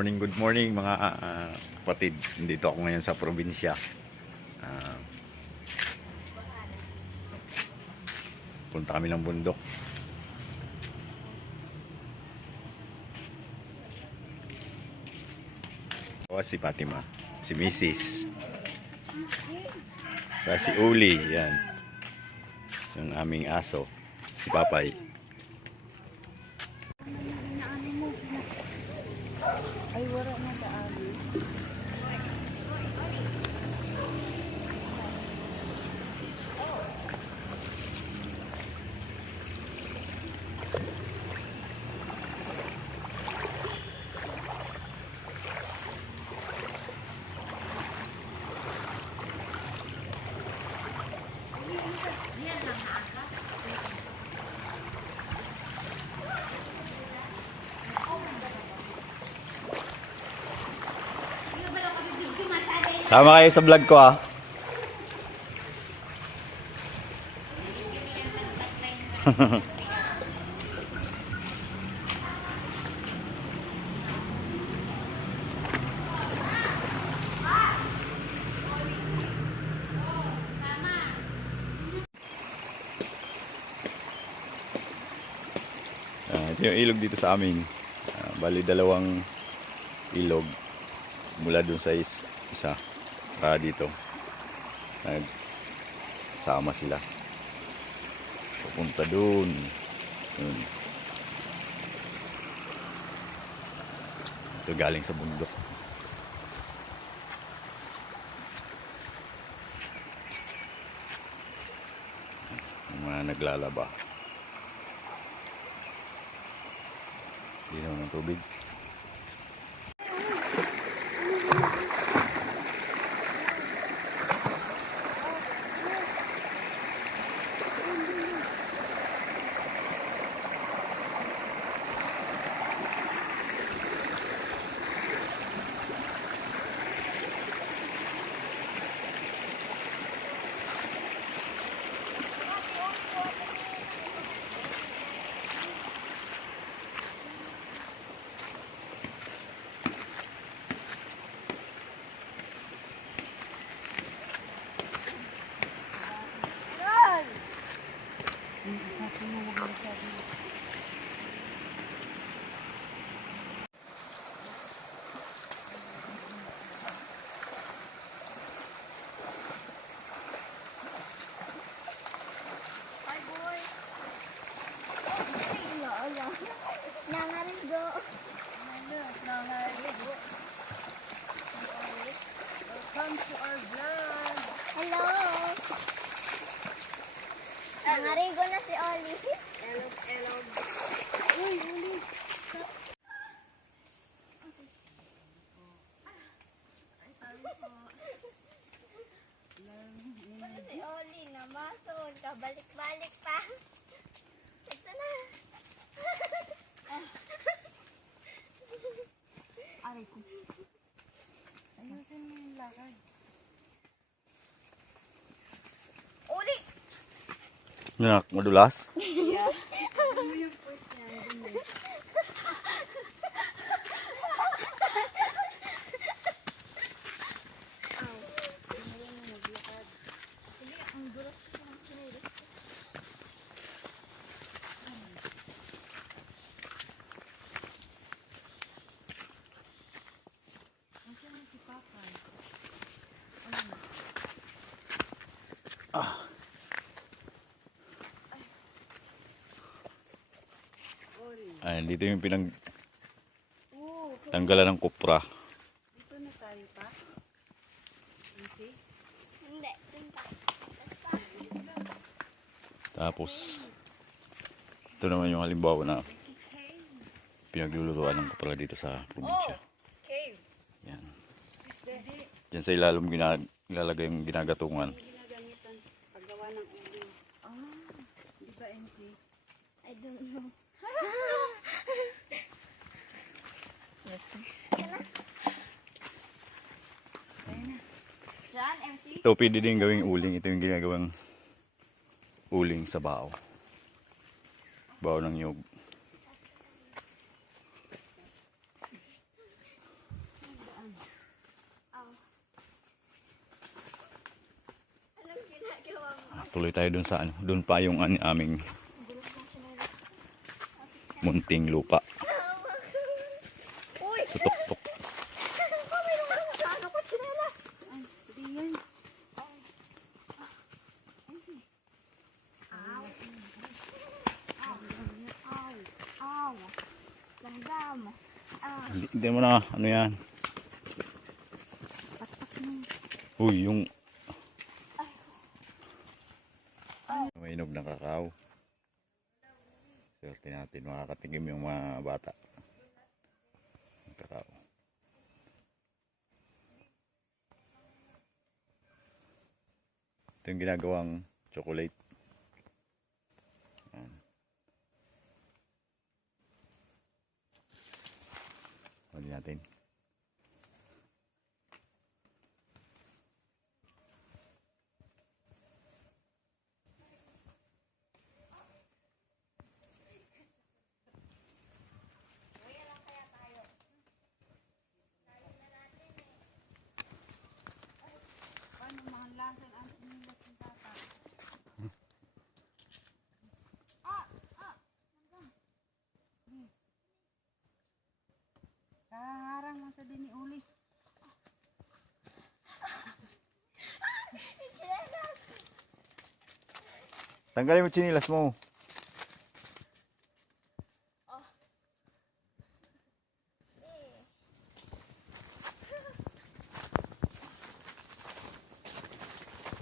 Good morning mga kapatid. Dito ako ngayon sa probinsya. Ah, Punta kami ng bundok. O, si Fatima, si Mrs. Sa si Uli, yan. Yung aming aso, si Papay. Ay, wala na daan. Sama kayo sa vlog ko, ah. Ito yung ilog dito sa amin. Bali dalawang ilog mula dun sa isa saka dito nagsama sila pupunta dun. Ito galing sa bundok. Yung mga naglalaba. Linaw ng tubig. Welcome to our vlog. Hello! Nangarigo na si Oli. Hello. Uy, Uli. Si Oli na mason. Kabalik-balik pa. Ito na. Aray ko. Ayusin mo yung lakad. Oli! Nak, madulas? Yeah. Ayan, dito yung tanggalan ng kupra. Dito na tayo pa. Easy. Hindi. Tinta. Tapos ito naman yung halimbawa na pinaglulutuan ng kupra dito sa probinsya. Cave. Yan. Diyan sa ilalim ilalagay yung ginagatungan. Ginagamitan paggawa ng uling. Di ba, MC? I don't know. Let's see. John, MC? Ito pwede din gawing uling. Ito yung ginagawang uling sa bao. Bao ng nyug. Tuloy tayo dun sa ano. Dun pa yung aming munting lupa. Uy! Sa tuktok. Mayroon ka sa ano ko, chinelas. Ay, di yan. Aw. Aw. Aw. Aw. Langgam. Ah. Hindi mo na. Ano yan? Uy, yung may inog ng kakao. Swerte natin makakatigim yung mga bata. Ang kakao. Ito yung ginagawang chocolate. Yan. Huli natin. Paano mahanlasan ang sinilas ng tata? Kaharang mo sa dini uli. Chinelas. Tanggalin mo chinilas mo.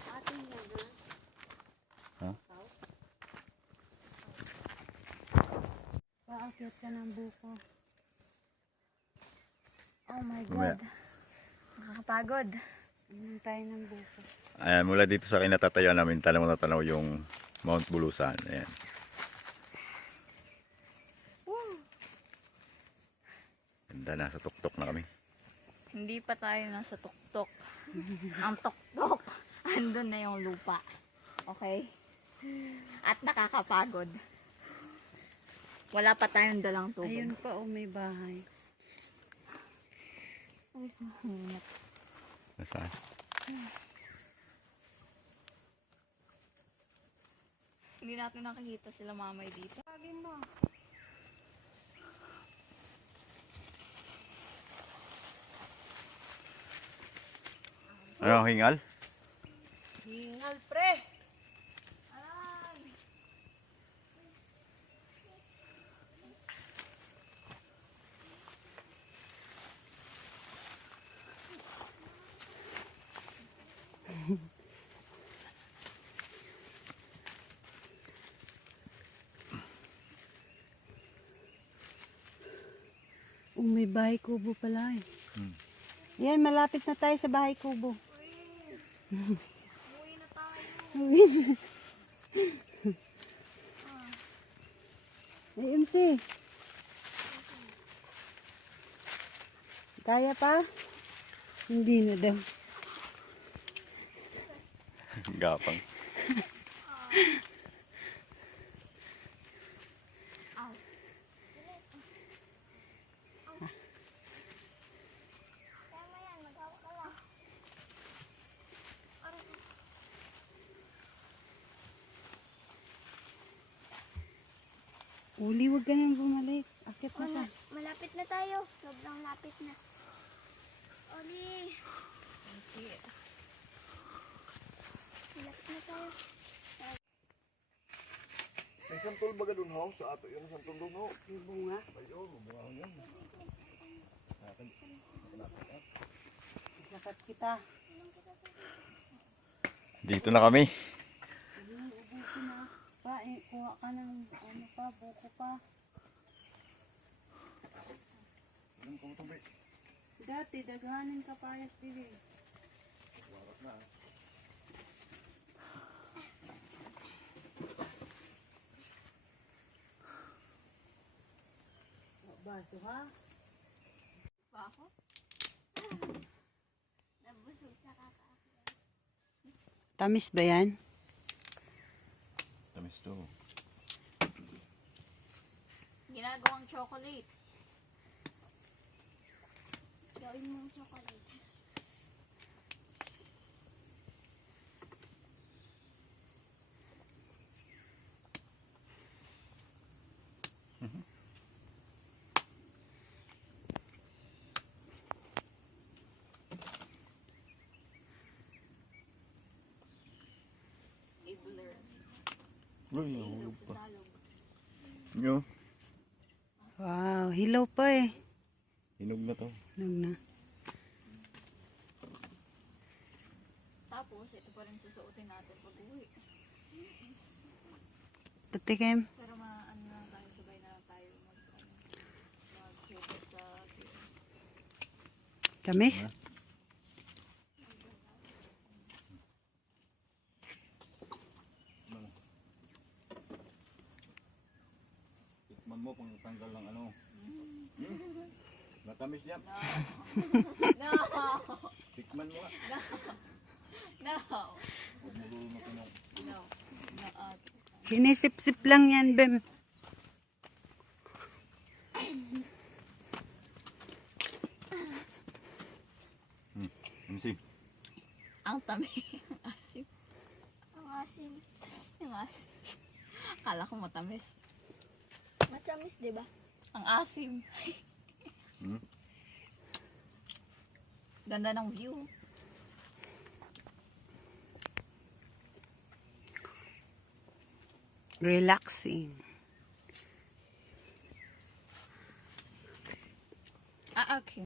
Atin yan ha? Ha? Paakyat ka ng buko. Oh my Mamaya. God. Nakakapagod. Inom tayo ng buko. Ayan, mula dito sa kinatatayuan namin, tanaw na tanaw yung Mount Bulusan. Ayan. Ganda, nasa tuktok na kami. Hindi pa tayo nasa tuktok. Ang tuktok, andun na yung lupa. Okay? At nakakapagod. Wala pa tayong dalang tubig. Ayun pa oh, may bahay. Ay, mahirap. Nasaan? Hindi natin nakikita sila mamay dito. Tagin mo. Ano, hingal? Hingal pre. Oh, may bahay kubo pala eh. Yan, malapit na tayo sa bahay kubo. Uwi na tayo. Ay, MC. Kaya pa? Hindi na daw. Gapang. Tama yan, mag-hawak ka lang. Uli, wag ka nang bumalik. Akit na ka. Malapit na tayo. Sobrang lapit na. Oli. Malapit na tayo. May santol baga dun ho? Sa ato yun, santol dun ho. May bunga. Ayun, bubungahan yan. Lakat kita. Dito na kami. Ubusin na. Pa, kuha ka ng ano pa, buko pa. Ilan ko ito, be? Dati, daghanin ka payas dili. Warak na. Baso ha? Pa ako? Nabusog sa kakaakit. Tamis ba yan? Tamis to. Ginagawang chocolate. Gawin mong chocolate. Uy, nahulog pa. Nyo, Wow, hilaw pa eh. hinog na to. Hinog na. Tapos, ito pa rin susuotin natin pag uwi. Patikim. Pero ano na tayo, sabay na tayo mag-hugas sa Tamis? Tikman mo pang tanggal ng ano. Matamis yan. No! Tikman mo nga. No! Huwag mo dulo mo pinong. No! No! Sinisip-sip lang yan, Bem. Amsig. Ang tamis. Ang asim. Ang asim. Ang asim. Akala ko matamis. Matamis, di ba? Ang asim. Hmm? Ganda ng view. Relaxing. Okay.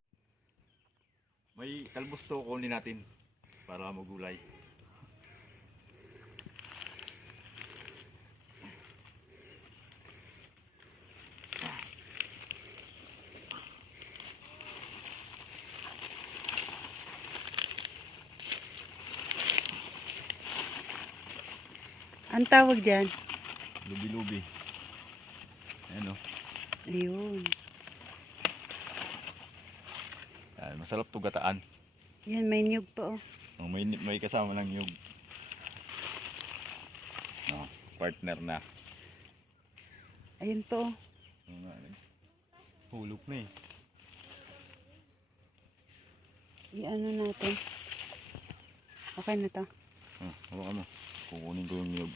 May talbos to, kunin natin para magulay. Ang tawag dyan? Lubi-lubi. Ayan o. Ayun. Ayan, masarap to gataan. Yan, may niyog pa oh. Oh, may kasama ng yug. Oh, partner na. Ayun pa oh. Hulog na eh. I-ano natin. Okay na to. Oh, hawakan mo. Kukunin ko yung niyog.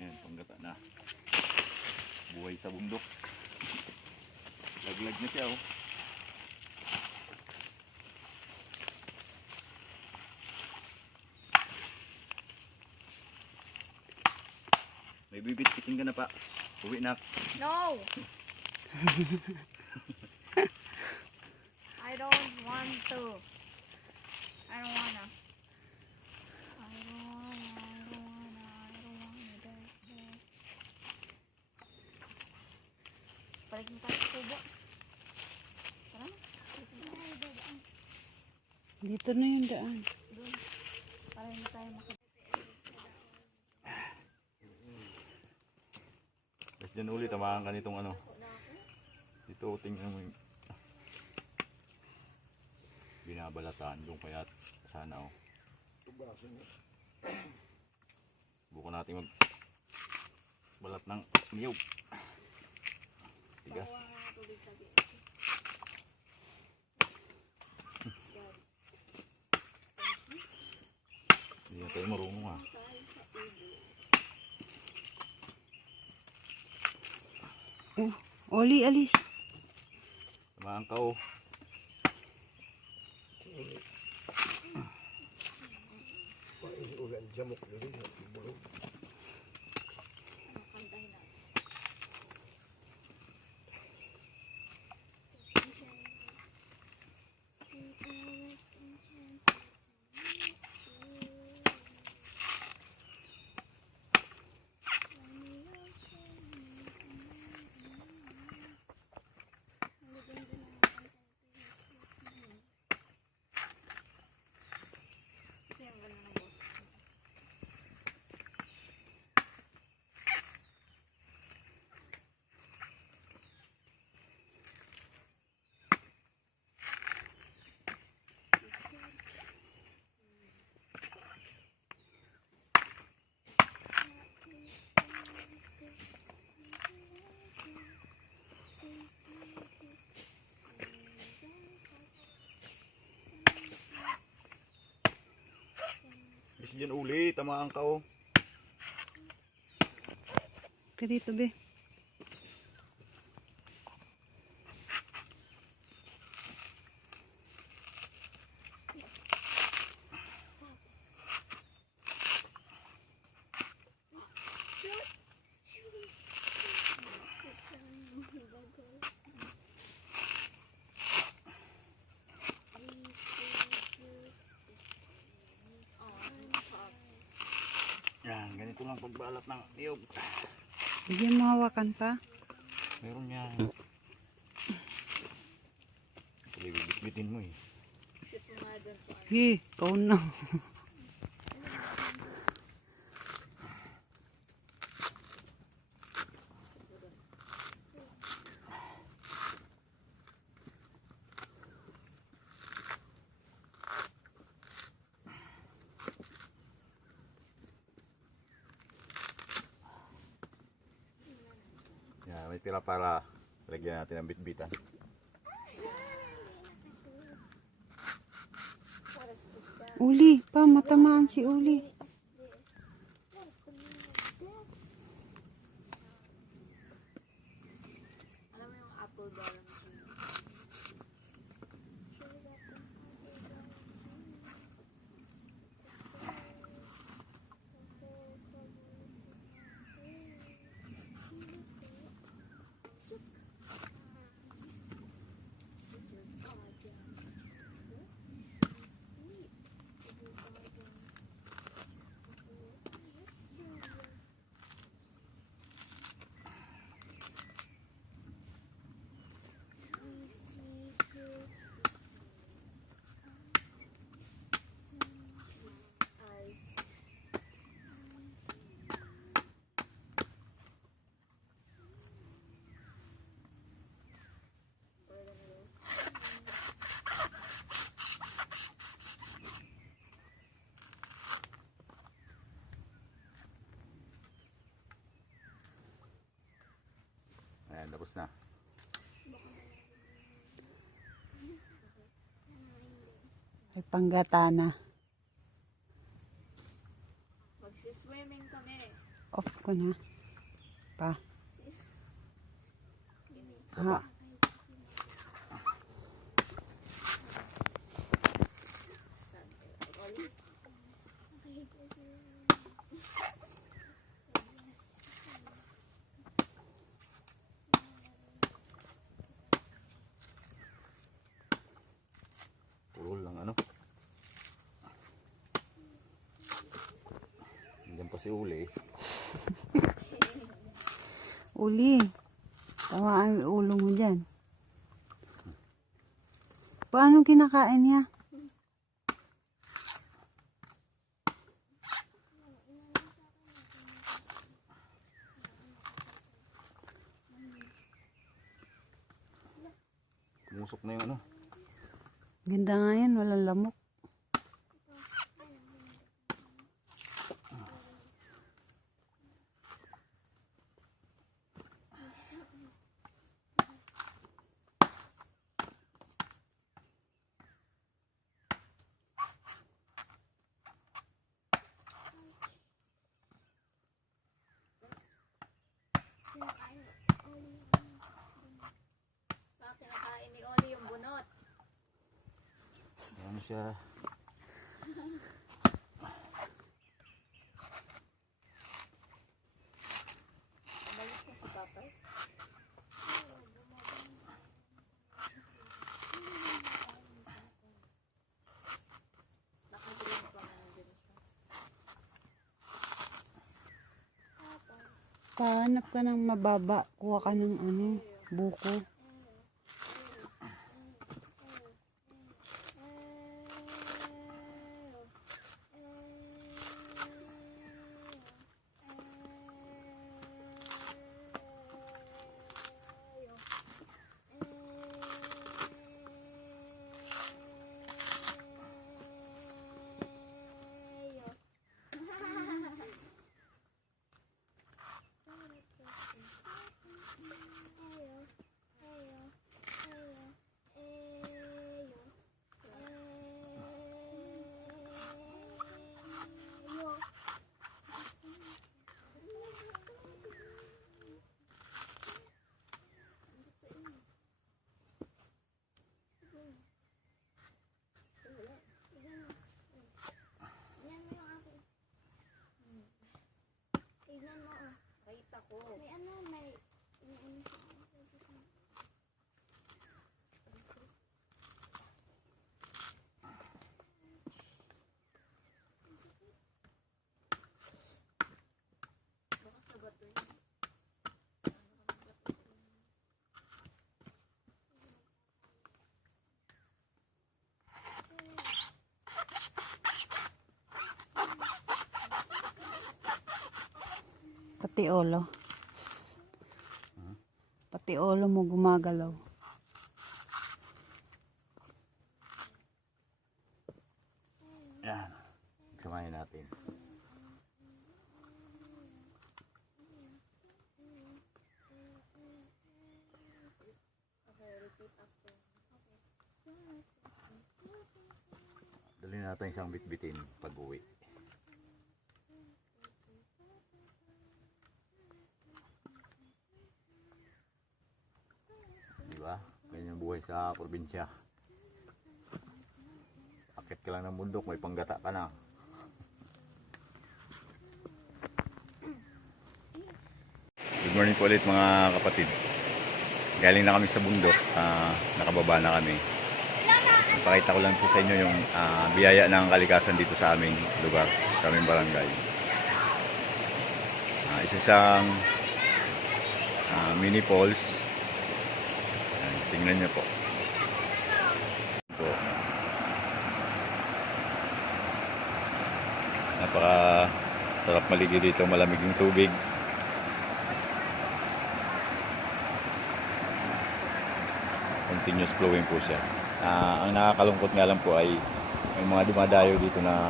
Ayan, panggata na. Buhay sa bundok. Laglag na siya oh. May bibit-biting ka na pa. Uwi na. No! I don't want to. I don't wanna. I don't wanna. Balik mo tayo sa kubo. Tara na. Dito na yung daan. Doon. Para hindi tayo makita. Tapos dyan ulit, tamahan ka nitong ano. Dito, tingnan mo yung binabalatan doon kaya sana oh. Tugasan niya. Bukan natin mag balat ng niyog. Tigas. Hindi na tayo marunong ha. Oh, Oli, alis. Tamahan ka oh. Ulan jamok yun. Bulog. Kasi yung ganda ng boss. Bis dyan uli, tamahan ka oh. Ka dito, be. balat ng iyog. Bigyan mo hawakan pa. Meron yan. Bibit-bitin mo eh. Ikaw na. Yan, may tira para lagyan natin ng bitbitan. Uli pa, matamaan si Uli. Alam mo yung apple ball? Ayan, tapos na. Ay, panggata na. Magsiswimming kami. Off ko na. Pa. Ha. Purol lang ano. Nandiyan pa si Uli. Uli. Tamaan yung ulo mo dyan. Paano kinakain niya? Kumusok na yung ano. Ganda nga yan, walang lamok. Kinakain ni Oli yung bunot. Ano siya? Balik na si Papa. Nakagreen pa nga nandun siya. Pahanap ka ng mababa. Kuha ka ng ano, buko. pati ulo. Pati ulo mo gumagalaw. Yan. Samahin natin. Dali natin siyang bitbitin pag uwi. Diba? Ganyan buhay sa probinsya. Akit ka lang ng bundok, may panggata ka na. Good morning po ulit mga kapatid. Galing na kami sa bundok, nakababa na kami. Ipakita ko lang po sa inyo yung biyaya ng kalikasan dito sa aming lugar, sa aming barangay. Isa siyang mini falls. Ayan, tingnan nyo po. Napaka sarap maligid dito, malamig yung tubig. Continuous flowing po siya. Ang nakakalungkot nga lang po ay may mga dumadayo dito na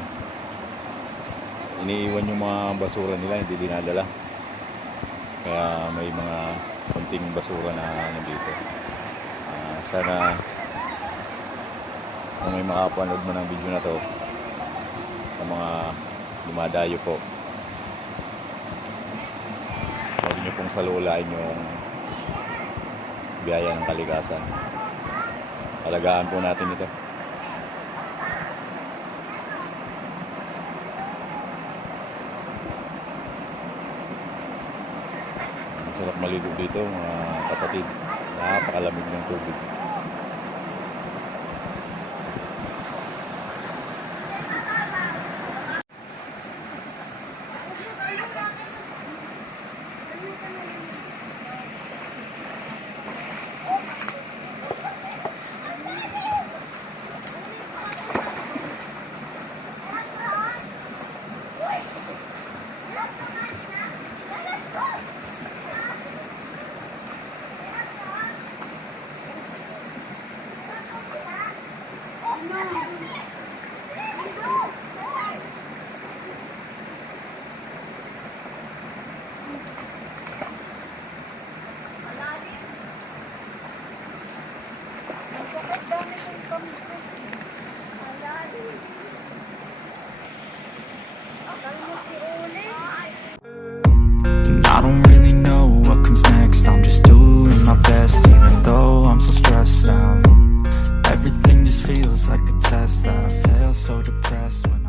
iniiwan yung mga basura nila, hindi dinadala. Kaya may mga konting basura na nandito. Sana kung may makapanood mo ng video na to sa mga dumadayo po, huwag niyo pong salulain yung biyaya ng kalikasan. Alagaan po natin ito. Ang sarap maligo dito mga kapatid. Napakalamig ng tubig. I don't really know what comes next. I'm just doing my best, even though I'm so stressed out. Everything just feels like a test that I fail, so depressed when